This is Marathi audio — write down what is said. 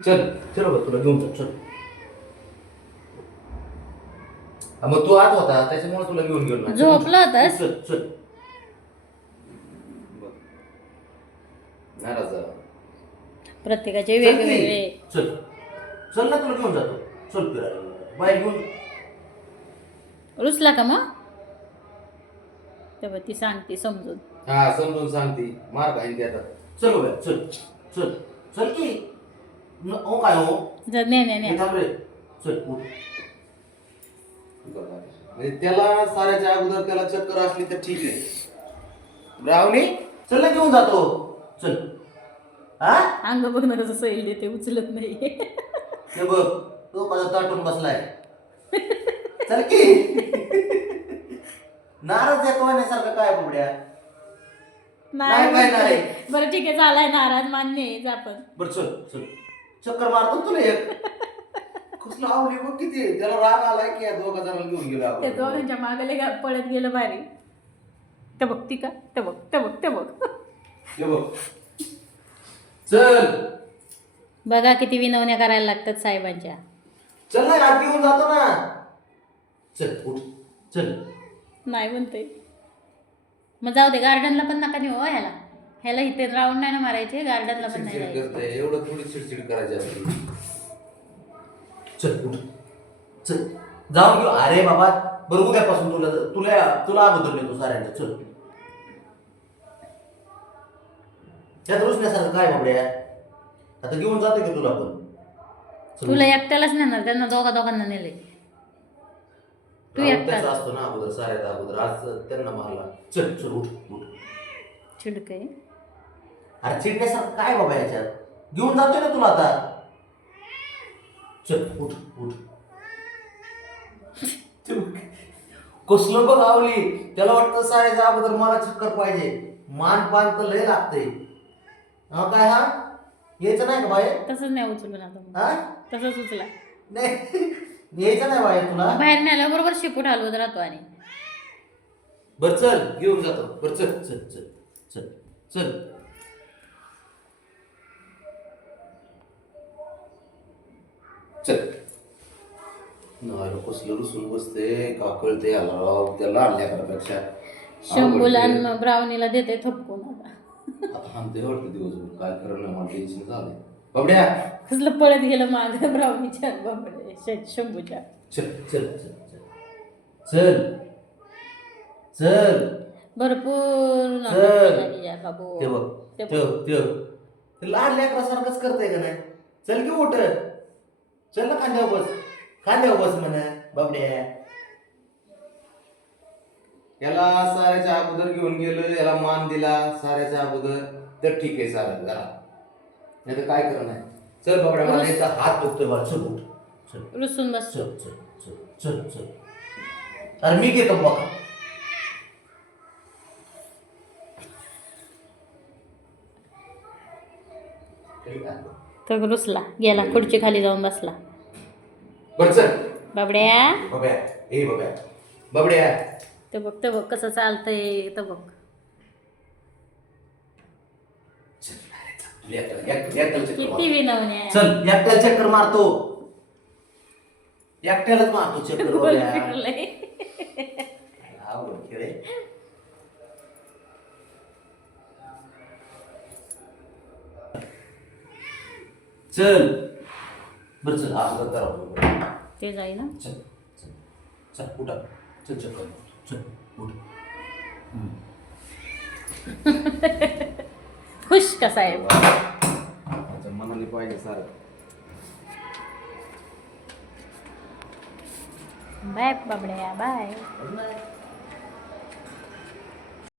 चल चल बाबा तुला घेऊन जा चल. मग तू आत होता त्याच्यामुळे तुला घेऊन गेलो ना. झोपला होतास? चल चल. नाराज झाला. प्रत्येकाचे चल की. वेगवेगळे. चल चल ना तुला घेऊन जातो. चल फिरायला बाहेर घेऊन. रुसला का मग तेव्हा ती सांगते समजून. हा समजून सांगते मार खाईन ते आता. चल बाबा चल चल चल की. हो काय हो नाही नाही नाही. थांब रे. चल उठ. म्हणजे त्याला साऱ्याच्या अगोदर त्याला चक्कर असली तर ठीक आहे. रावणी चल ना घेऊन जातो. चल. हा अंग बघणं कसं सैल देते उचलत नाही. ते बघ तो माझा ताटून बसलाय. चल की. नाराज आहे कोणासारखं काय बुबड्या. नाही काय नाही. बरं ठीक आहे झालाय नाराज मान्य आहे जा आपण. बरं चल चल चक्कर मारतो ना तुला एक. कसलं आवली बघ किती त्याला राग आलाय की या दोघा जणांना घेऊन गेलो ते आपण. दोघांच्या मागले पळत गेलं बारी. ते बघ ती का ते बघ ते बघ ते बघ. हे बघ. चल बघा किती विनवण्या करायला लागतात साहेबांच्या. चल ना आत घेऊन जातो ना. चल उठ चल. नाही म्हणते मग जाऊ दे गार्डनला पण नका नेऊ ह्याला. ह्याला इथे राऊंड नाही ना मारायचे गार्डनला पण नाही चिडचिड जायचं. करते एवढं थोडी चिडचिड करायची असते. चल उठ चल जाऊन घेऊ. अरे बाबा बरं उद्यापासून तुला तुला तुला अगोदर नेतो साऱ्यांच्या. चल त्यात रुसण्यासारखं काय बाबड्या. आता घेऊन जाते की तुला पण. चल. तुला एकट्यालाच नेणार त्यांना दोघांना नेले. तू राहून एकटा त्याचं असतो ना अगोदर साऱ्याचा अगोदर आज त्यांना मारला. चल चल उठ उठ. चिडक आहे. अरे चिडण्यासारखं काय बाबा याच्यात. घेऊन जातोय ना तुला आता. चल उठ उठ. कसलं बघ आवली त्याला वाटतं साऱ्याच्या अगोदर मला चक्कर पाहिजे. मान पान तर लय लागते. हा काय हा यायचं नाही का बाहेर. तसंच नाही उचलून आता. हा तसंच उचला नाही यायचं नाही बाहेर तुला. बाहेर नेल्या बरोबर शिकून हलवत राहतो आणि बर चल घेऊन जातो. बर चल चल चल चल चल. चल नाही कसलं रुसून बसते का कळते याला त्याला आणल्या करापेक्षा. शंभूला आणि ब्राउनीला देते थपकून आता. आता हानते वाटतं दिवसभर काय करणं मला टेन्शन झालंय. बाबड्या कसलं पळत गेलं माग ब्राउनीच्या बाबडे शंभूच्या. चल चल चल चल चल चल. भरपूर चल. बाबू ते बघ ते लहान लेकरासारखंच करतंय का नाही. चल की उठ. चल ना खांद्यावर बस. खांद्यावर बस म्हणा बाबड्या. याला साऱ्याच्या अगोदर घेऊन गेलं याला मान दिला साऱ्याच्या अगोदर तर ठीक आहे सारं जरा नाही तर काय करणार आहे. चल बाबड्या मला इथं हात दुखतोय मला. चल उठ चल रुसून बस. चल चल चल चल चल. अरे मी घेतो बघा. तर रुसला गेला खुर्ची खाली जाऊन बसला. बर चल बाबड्या बाबड्या ए बाबड्या बाबड्या. ते बघ कसं चालतंय तर बघ. किती विनवण्या. चल एकट्याला चक्कर मारतो. एकट्यालाच मारतो चक्कर गोल बाबड्या. फिरलंय. आवड खेळ आहे. चल बर चल अगोदर करा. ते जाई ना. चल चल चल उठा. चल चक्कर चल उठ. खुश कसा आहे. मनाली पाहिजे सारं. बाय बाबड्या बाय.